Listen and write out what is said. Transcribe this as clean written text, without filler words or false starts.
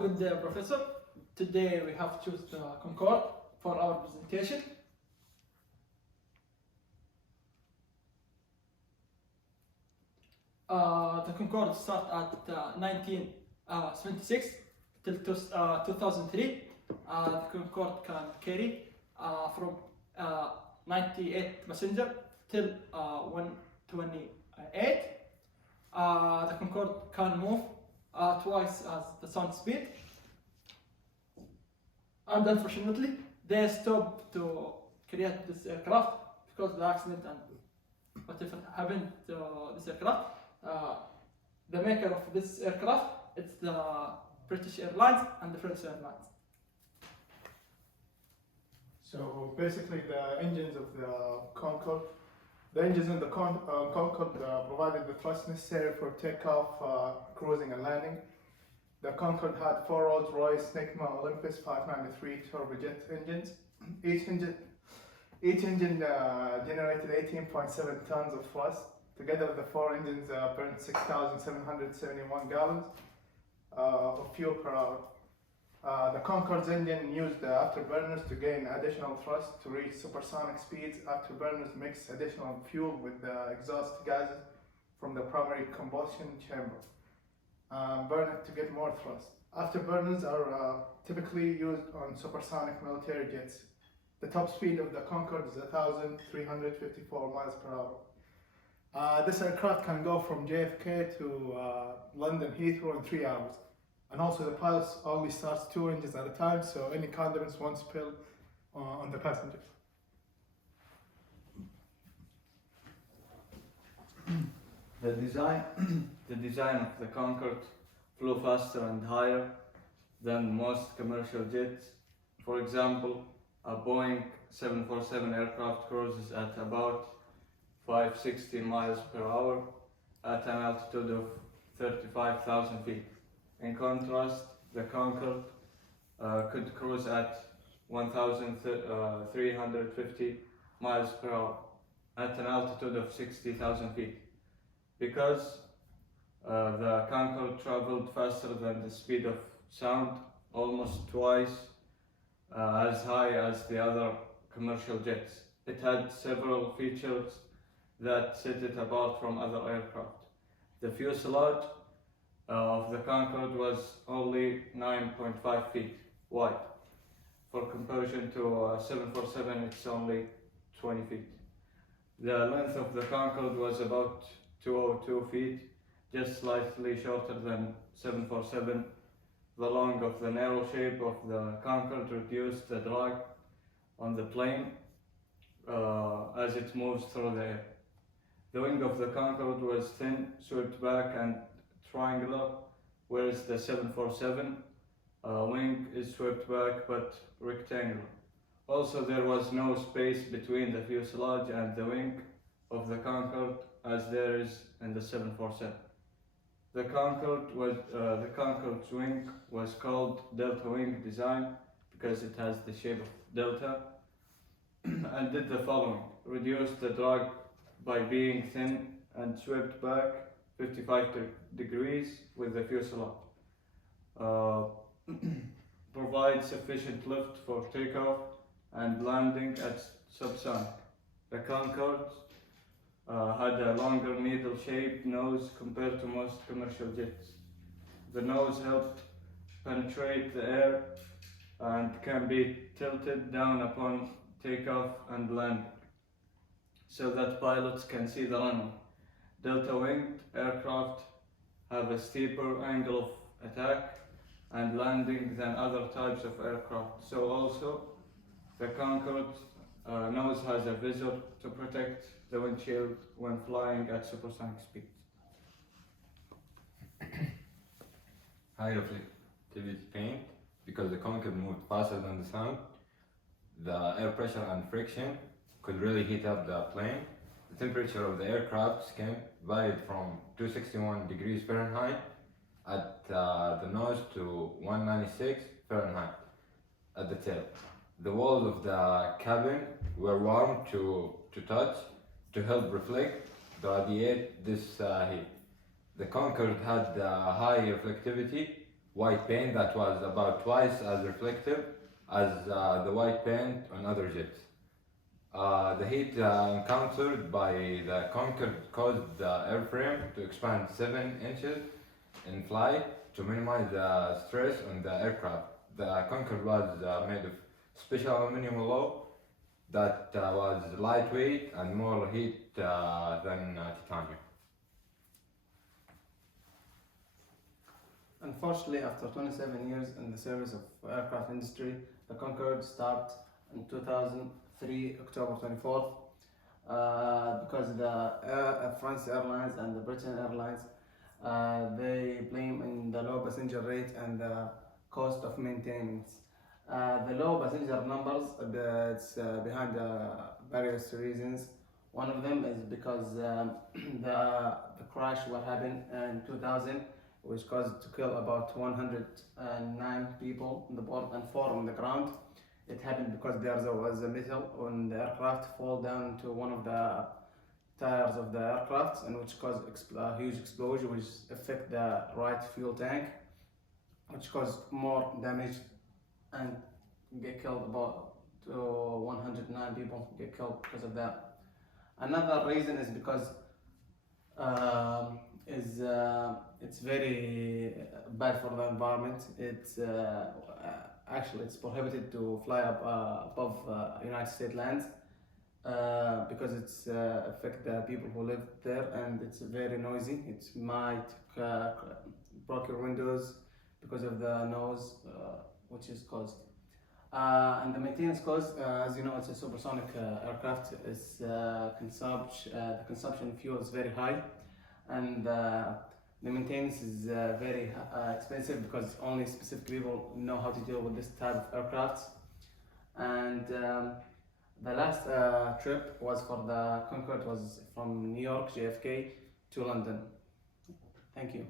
Good day, Professor. Today we have chosen the Concorde for our presentation. The Concorde started at 1976 till 2003. The Concorde can carry from 98 passenger till 128. The Concorde can move twice as the sound speed. And unfortunately, they stopped to create this aircraft because of the accident and whatever happened to this aircraft. The maker of this aircraft, it's the British Airlines and the French Airlines. So basically the engines of the Concorde, the engines in the Concorde provided the thrust necessary for takeoff, cruising and landing. The Concorde had 4 Rolls-Royce Sigma Olympus 593 turbojet engines. Each engine generated 18.7 tons of thrust. Together the 4 engines burned 6,771 gallons of fuel per hour. The Concorde's engine used afterburners to gain additional thrust to reach supersonic speeds. Afterburners mix additional fuel with the exhaust gases from the primary combustion chamber. Burn it to get more thrust. Afterburners are typically used on supersonic military jets. The top speed of the Concorde is 1,354 miles per hour. This aircraft can go from JFK to London Heathrow in 3 hours. And also the pilot only starts 2 engines at a time, so any condiments won't spill on the passengers. The design of the Concorde flew faster and higher than most commercial jets. For example, a Boeing 747 aircraft cruises at about 560 miles per hour at an altitude of 35,000 feet. In contrast, the Concorde could cruise at 1,350 miles per hour at an altitude of 60,000 feet. Because the Concorde traveled faster than the speed of sound, almost twice as high as the other commercial jets. It had several features that set it apart from other aircraft. The fuselage of the Concorde was only 9.5 feet wide. For comparison to a 747, it's only 20 feet. The length of the Concorde was about 202 feet, just slightly shorter than 747. The length of the narrow shape of the Concorde reduced the drag on the plane as it moves through the air. The wing of the Concorde was thin, swept back and triangular, whereas the 747 wing is swept back but rectangular. Also, there was no space between the fuselage and the wing of the Concorde as there is in the 747. The Concorde's wing was called delta wing design because it has the shape of delta and did the following: reduce the drag by being thin and swept back 55 degrees with the fuselage. Provide sufficient lift for takeoff and landing at subsonic. The Concorde had a longer needle-shaped nose compared to most commercial jets. The nose helped penetrate the air and can be tilted down upon takeoff and landing so that pilots can see the runway. Delta-winged aircraft have a steeper angle of attack and landing than other types of aircraft. So also, the Concorde nose has a visor to protect the windshield when flying at supersonic speeds. High reflectivity paint. Because the Concorde moved faster than the sound, the air pressure and friction could really heat up the plane. The temperature of the aircraft skin varied from 261 degrees Fahrenheit at the nose to 196 Fahrenheit at the tail. The walls of the cabin were warm to touch to help reflect, radiate this heat. The Concorde had high reflectivity white paint that was about twice as reflective as the white paint on other jets. The heat encountered by the Concorde caused the airframe to expand 7 inches in flight to minimize the stress on the aircraft. The Concorde was made of special aluminum alloy that was lightweight and more heat than titanium. Unfortunately, after 27 years in the service of aircraft industry, the Concorde stopped in 2003, October 24th, because the France Airlines and the Britain Airlines, they blame in the low passenger rate and the cost of maintenance. The low passenger numbers, it's behind various reasons. One of them is because the crash what happened in 2000, which caused to kill about 109 people on the board and 4 on the ground. It happened because there was a metal on the aircraft fall down to one of the tires of the aircraft, and which caused a huge explosion, which affect the right fuel tank, which caused more damage and get killed about 109 people get killed because of that. Another reason is because it's very bad for the environment. It's actually it's prohibited to fly up above United States lands because it's affect the people who live there, and it's very noisy. It might break your windows because of the noise which is caused. And the maintenance cost, as you know, it's a supersonic aircraft. It's the consumption of fuel is very high, and the maintenance is very expensive because only specific people know how to deal with this type of aircraft. And the last trip was for the Concorde was from New York JFK to London. Thank you.